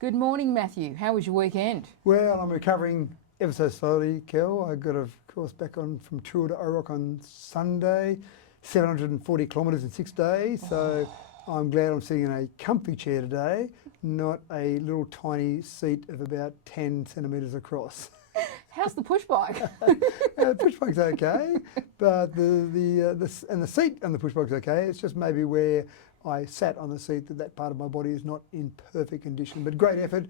Good morning, Matthew. How was your weekend? Well, I'm recovering ever so slowly, Kel. I got, of course, back on from Tour de OROC on Sunday, 740 kilometres in 6 days. So I'm glad I'm sitting in a comfy chair today, not a little tiny seat of about 10 centimetres across. How's the push bike? The push bike's okay, but the seat on the push bike's okay. It's just maybe where I sat on the seat that part of my body is not in perfect condition. But great effort.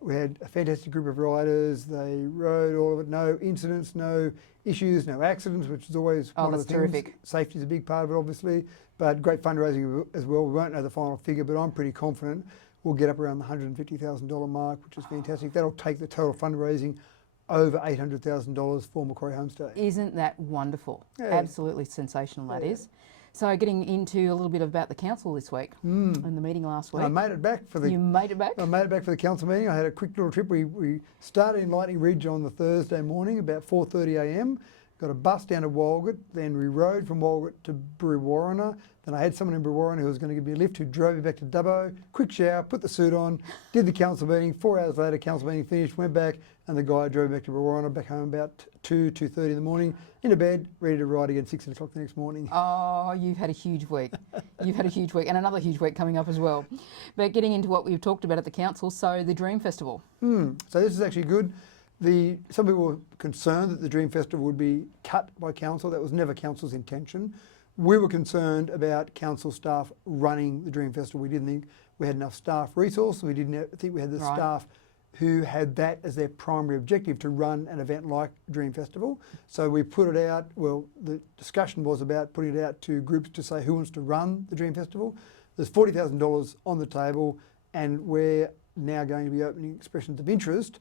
We had a fantastic group of riders. They rode all of it. No incidents, no issues, no accidents, which is always one of the things. Terrific. Safety is a big part of it, obviously, but great fundraising as well. We won't know the final figure, but I'm pretty confident we'll get up around the $150,000 mark, which is fantastic. That'll take the total fundraising over $800,000 for Macquarie Homestay. Isn't that wonderful? Yeah. Absolutely sensational, that is. So getting into a little bit about the council this week and the meeting last week. I made it back for the. You made it back? I made it back for the council meeting. I had a quick little trip. We started in Lightning Ridge on the Thursday morning, about 4:30 a.m. Got a bus down to Walgett, then we rode from Walgett to Brewarrina. Then I had someone in Brewarrina who was going to give me a lift, who drove me back to Dubbo. Quick shower, put the suit on, did the council meeting. 4 hours later, council meeting finished, went back, and the guy drove me back to Brewarrina, back home about 2:30 in the morning, into bed, ready to ride again 6 o'clock the next morning. Oh, you've had a huge week. You've had a huge week, and another huge week coming up as well. But getting into what we've talked about at the council, so the Dream Festival. So this is actually good. Some people were concerned that the Dream Festival would be cut by council. That was never council's intention. We were concerned about council staff running the Dream Festival. We didn't think we had enough staff resource. We didn't think we had the staff who had that as their primary objective to run an event like Dream Festival. So we put it out, well, the discussion was about putting it out to groups to say who wants to run the Dream Festival. There's $40,000 on the table, and we're now going to be opening expressions of interest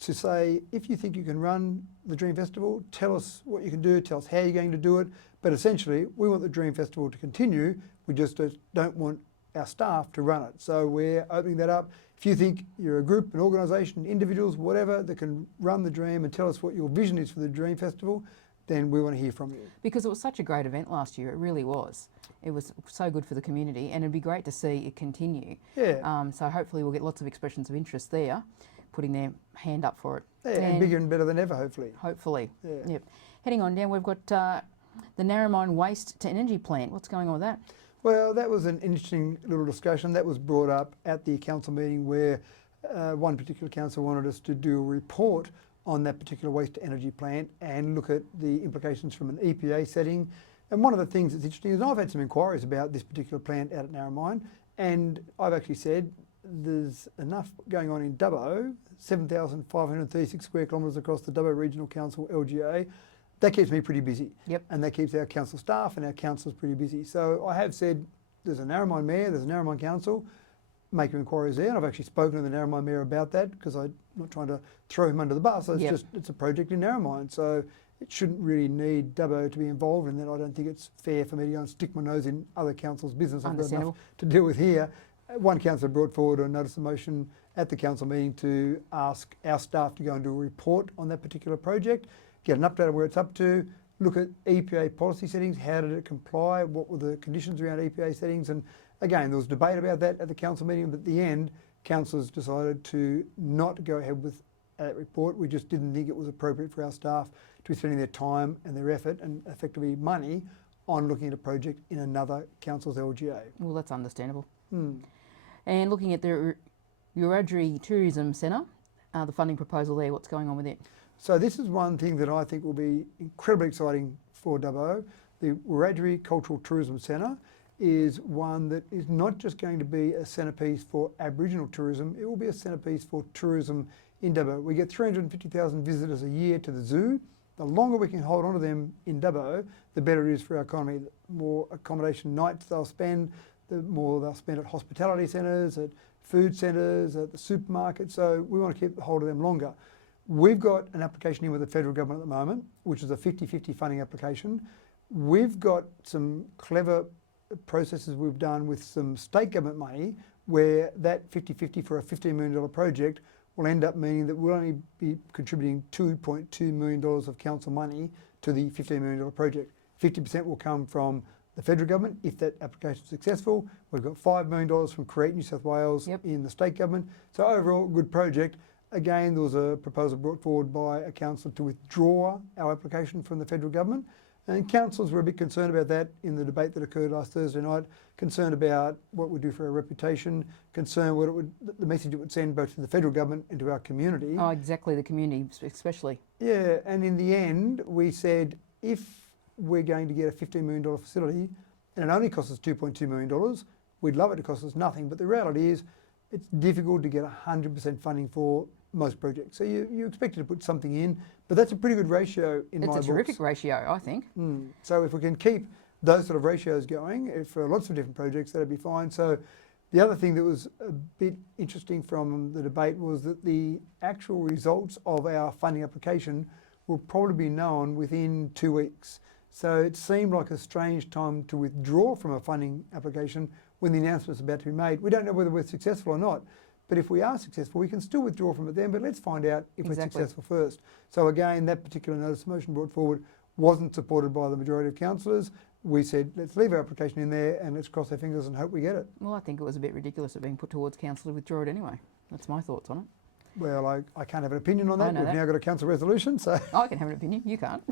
to say, if you think you can run the Dream Festival, tell us what you can do, tell us how you're going to do it. But essentially, we want the Dream Festival to continue. We just don't want our staff to run it. So we're opening that up. If you think you're a group, an organisation, individuals, whatever, that can run the Dream and tell us what your vision is for the Dream Festival, then we want to hear from you. Because it was such a great event last year, it really was. It was so good for the community, and it'd be great to see it continue. Yeah. So hopefully we'll get lots of expressions of interest there, putting their hand up for it. Yeah, and bigger and better than ever, hopefully. Hopefully. Yeah. Yep. Heading on down, we've got the Narromine Waste to Energy plant. What's going on with that? Well, that was an interesting little discussion. That was brought up at the council meeting where one particular council wanted us to do a report on that particular waste to energy plant and look at the implications from an EPA setting. And one of the things that's interesting is I've had some inquiries about this particular plant out at Narromine, and I've actually said there's enough going on in Dubbo, 7,536 square kilometres across the Dubbo Regional Council, LGA. That keeps me pretty busy. Yep. And that keeps our council staff and our councillors pretty busy. So I have said there's a Narromine Mayor, there's a Narromine Council, make your inquiries there. And I've actually spoken to the Narromine Mayor about that because I'm not trying to throw him under the bus. It's a project in Narromine. So it shouldn't really need Dubbo to be involved in that. I don't think it's fair for me to go and stick my nose in other councils' business. I've got enough to deal with here. One councillor brought forward a notice of motion at the council meeting to ask our staff to go and do a report on that particular project, get an update on where it's up to, look at EPA policy settings, how did it comply, what were the conditions around EPA settings, and again, there was debate about that at the council meeting, but at the end, councillors decided to not go ahead with that report. We just didn't think it was appropriate for our staff to be spending their time and their effort and effectively money on looking at a project in another council's LGA. Well, that's understandable. And looking at the Wiradjuri Tourism Centre, the funding proposal there, what's going on with it? So this is one thing that I think will be incredibly exciting for Dubbo. The Wiradjuri Cultural Tourism Centre is one that is not just going to be a centrepiece for Aboriginal tourism, it will be a centrepiece for tourism in Dubbo. We get 350,000 visitors a year to the zoo. The longer we can hold on to them in Dubbo, the better it is for our economy. The more accommodation nights they'll spend, the more they'll spend at hospitality centres, at food centres, at the supermarket. So we want to keep hold of them longer. We've got an application in with the federal government at the moment, which is a 50-50 funding application. We've got some clever processes we've done with some state government money where that 50-50 for a $15 million project will end up meaning that we'll only be contributing $2.2 million of council money to the $15 million project. 50% will come from the the federal government if that application is successful. We've got $5 million from Create New South Wales in the state government. So overall, good project. Again, there was a proposal brought forward by a councillor to withdraw our application from the federal government. And councillors were a bit concerned about that in the debate that occurred last Thursday night, concerned about what it would do for our reputation, concerned what it would, the message it would send both to the federal government and to our community. Oh, exactly, the community especially. Yeah, and in the end, we said if we're going to get a $15 million facility and it only costs us $2.2 million, we'd love it to cost us nothing. But the reality is it's difficult to get 100% funding for most projects. So you expect to put something in, but that's a pretty good ratio in my books. It's a terrific ratio, I think. So if we can keep those sort of ratios going for lots of different projects, that'd be fine. So the other thing that was a bit interesting from the debate was that the actual results of our funding application will probably be known within 2 weeks. So it seemed like a strange time to withdraw from a funding application when the announcement is about to be made. We don't know whether we're successful or not. But if we are successful, we can still withdraw from it then, but let's find out if we're successful first. So again, that particular notice of motion brought forward wasn't supported by the majority of councillors. We said, let's leave our application in there and let's cross our fingers and hope we get it. Well, I think it was a bit ridiculous it being put towards council to withdraw it anyway. That's my thoughts on it. Well, I can't have an opinion on that. We've now got a council resolution, so... I can have an opinion, you can't.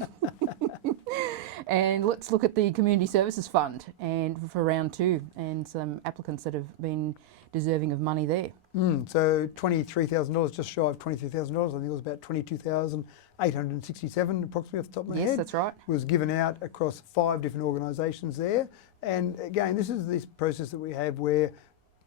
And let's look at the Community Services Fund and for round 2 and some applicants that have been deserving of money there. So $23,000, just shy of $23,000. I think it was about $22,867 approximately off the top of my head. Yes, that's right. Was given out across 5 different organisations there. And again, this is this process that we have where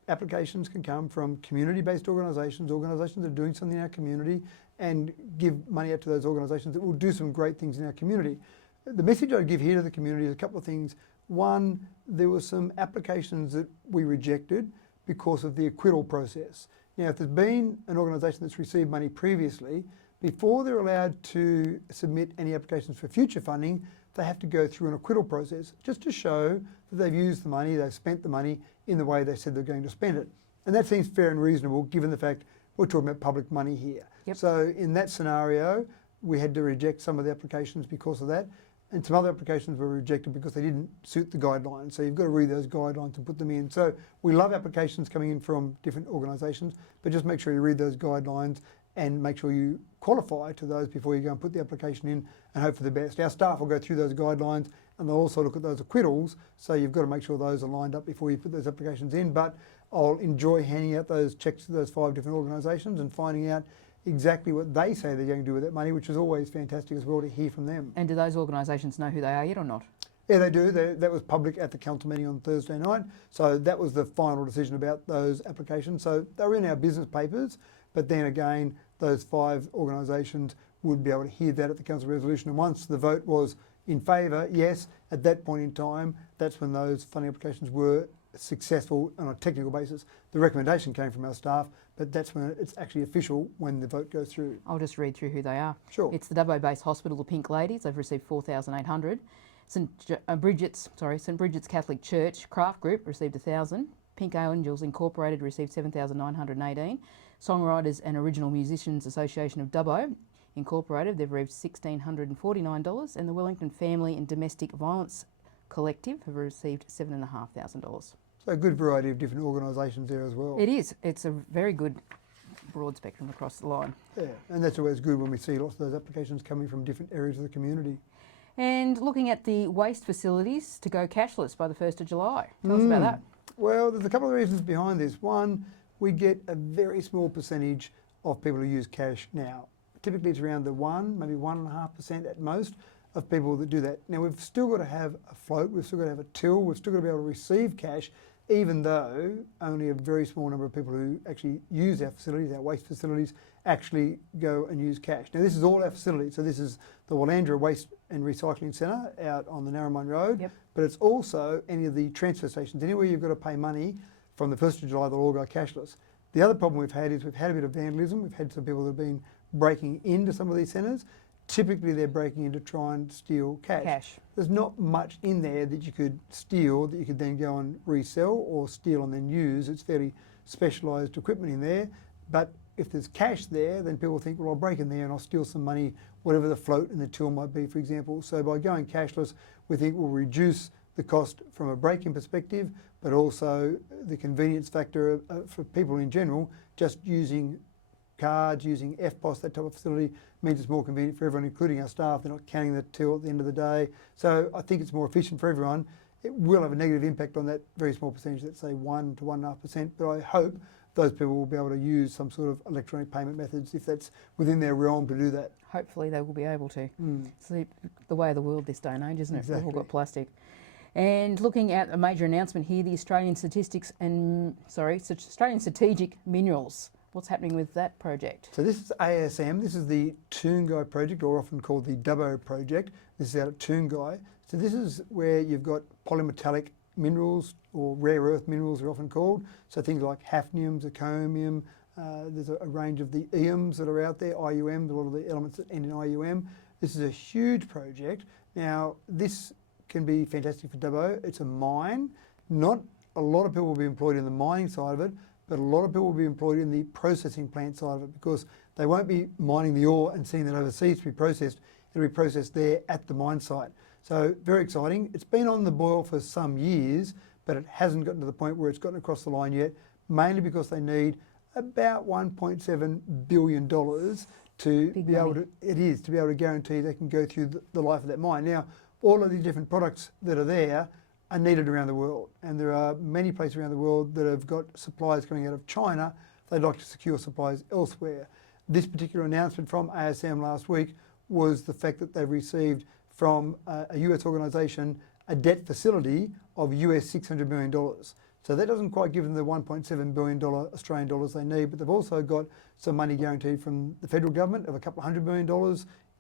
applications can come from community-based organisations that are doing something in our community and give money out to those organisations that will do some great things in our community. The message I'd give here to the community is a couple of things. One, there were some applications that we rejected because of the acquittal process. Now, if there's been an organisation that's received money previously, before they're allowed to submit any applications for future funding, they have to go through an acquittal process just to show that they've used the money, they've spent the money in the way they said they're going to spend it. And that seems fair and reasonable given the fact we're talking about public money here. So in that scenario, we had to reject some of the applications because of that. And some other applications were rejected because they didn't suit the guidelines. So you've got to read those guidelines and put them in. So we love applications coming in from different organisations, but just make sure you read those guidelines and make sure you qualify to those before you go and put the application in and hope for the best. Our staff will go through those guidelines and they'll also look at those acquittals. So you've got to make sure those are lined up before you put those applications in. But I'll enjoy handing out those checks to those 5 different organisations and finding out exactly what they say they're going to do with that money, which is always fantastic as well to hear from them. And do those organisations know who they are yet or not? Yeah, they do. That was public at the council meeting on Thursday night. So that was the final decision about those applications. So they were in our business papers, but then again, those 5 organisations would be able to hear that at the council resolution. And once the vote was in favour, yes, at that point in time, that's when those funding applications were successful on a technical basis. The recommendation came from our staff, but that's when it's actually official when the vote goes through. I'll just read through who they are. Sure. It's the Dubbo-based hospital, the Pink Ladies. They've received $4,800. St Bridget's Catholic Church Craft Group received $1,000. Pink Angels Incorporated received $7,918. Songwriters and Original Musicians Association of Dubbo Incorporated, they've received $1,649. And the Wellington Family and Domestic Violence Collective have received $7,500. So a good variety of different organisations there as well. It is. It's a very good broad spectrum across the line. Yeah, and that's always good when we see lots of those applications coming from different areas of the community. And looking at the waste facilities to go cashless by the 1st of July. Tell us about that. Well, there's a couple of reasons behind this. One, we get a very small percentage of people who use cash now. Typically it's around the 1, maybe 1.5% at most of people that do that. Now we've still got to have a float, we've still got to have a till, we've still got to be able to receive cash, even though only a very small number of people who actually use our facilities, our waste facilities, actually go and use cash. Now this is all our facilities, so this is the Willandra Waste and Recycling Centre out on the Narromine Road, but it's also any of the transfer stations. Anywhere you've got to pay money from the 1st of July, they'll all go cashless. The other problem we've had is we've had a bit of vandalism. We've had some people that have been breaking into some of these centres. Typically they're breaking in to try and steal cash. There's not much in there that you could steal that you could then go and resell or steal and then use. It's fairly specialised equipment in there. But if there's cash there, then people think, well, I'll break in there and I'll steal some money, whatever the float and the till might be, for example. So by going cashless, we think we'll reduce the cost from a break-in perspective, but also the convenience factor for people in general. Just using cards, using FPOS, that type of facility, means it's more convenient for everyone, including our staff. They're not counting the till at the end of the day. So I think it's more efficient for everyone. It will have a negative impact on that very small percentage, let's say 1 to 1.5%, but I hope those people will be able to use some sort of electronic payment methods if that's within their realm to do that. Hopefully they will be able to. It's the way of the world this day and age, isn't it? Exactly. We've all got plastic. And looking at a major announcement here, the Australian Australian Strategic Minerals. What's happening with that project? So this is ASM, this is the Toongai project, or often called the Dubbo project. This is out at Toongai. So this is where you've got polymetallic minerals, or rare earth minerals they're often called. So things like hafnium, zirconium, there's a range of the EMs that are out there, IUM, a lot of the elements that end in IUM. This is a huge project. Now this can be fantastic for Dubbo. It's a mine. Not a lot of people will be employed in the mining side of it, but a lot of people will be employed in the processing plant side of it, because they won't be mining the ore and sending that overseas to be processed. It'll be processed there at the mine site. So very exciting. It's been on the boil for some years, but it hasn't gotten to the point where it's gotten across the line yet, mainly because they need about $1.7 billion to be able to guarantee they can go through the life of that mine. Now, all of these different products that are there are needed around the world, and there are many places around the world that have got supplies coming out of China. They'd like to secure supplies elsewhere. This particular announcement from ASM last week was the fact that they've received from a US organisation a debt facility of US $600 million. So that doesn't quite give them the $1.7 billion Australian dollars they need, but they've also got some money guaranteed from the federal government of a couple of $100 million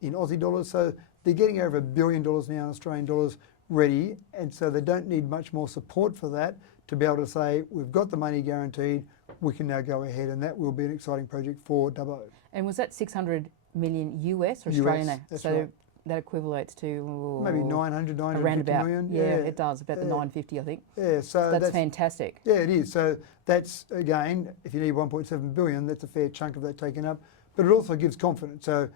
in Aussie dollars. So they're getting over $1 billion now in Australian dollars ready, and so they don't need much more support for that to be able to say, we've got the money guaranteed, we can now go ahead, and that will be an exciting project for Dubbo. And was that 600 million US or Australian? US, that's so right. That equivalents to Maybe 950 million. Yeah, it does, about the 950, I think. Yeah, so that's fantastic. Yeah, it is. So that's, again, if you need 1.7 billion, that's a fair chunk of that taken up. But it also gives confidence. So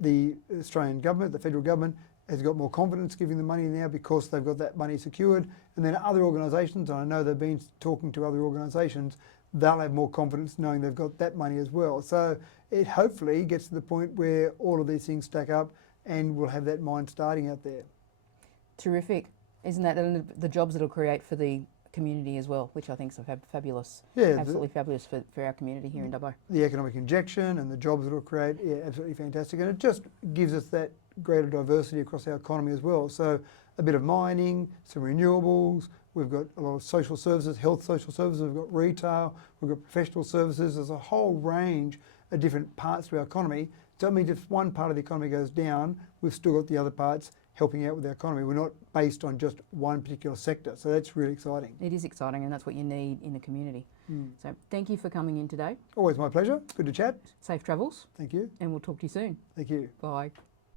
the Australian government, the federal government, has got more confidence giving the money now because they've got that money secured. And then other organisations, and I know they've been talking to other organisations, they'll have more confidence knowing they've got that money as well. So it hopefully gets to the point where all of these things stack up and we'll have that mine starting out there. Terrific. Isn't that the jobs it'll create for the community as well, which I think is fabulous. Yeah, absolutely fabulous for our community here in Dubbo. The economic injection and the jobs it'll create, yeah, absolutely fantastic. And it just gives us that greater diversity across our economy as well. So a bit of mining, some renewables, we've got a lot of social services, health social services, we've got retail, we've got professional services. There's a whole range of different parts to our economy. So that means if one part of the economy goes down, we've still got the other parts helping out with the economy. We're not based on just one particular sector. So that's really exciting. It is exciting, and that's what you need in the community. So thank you for coming in today. Always my pleasure. Good to chat. Safe travels. Thank you. And we'll talk to you soon. Thank you. Bye.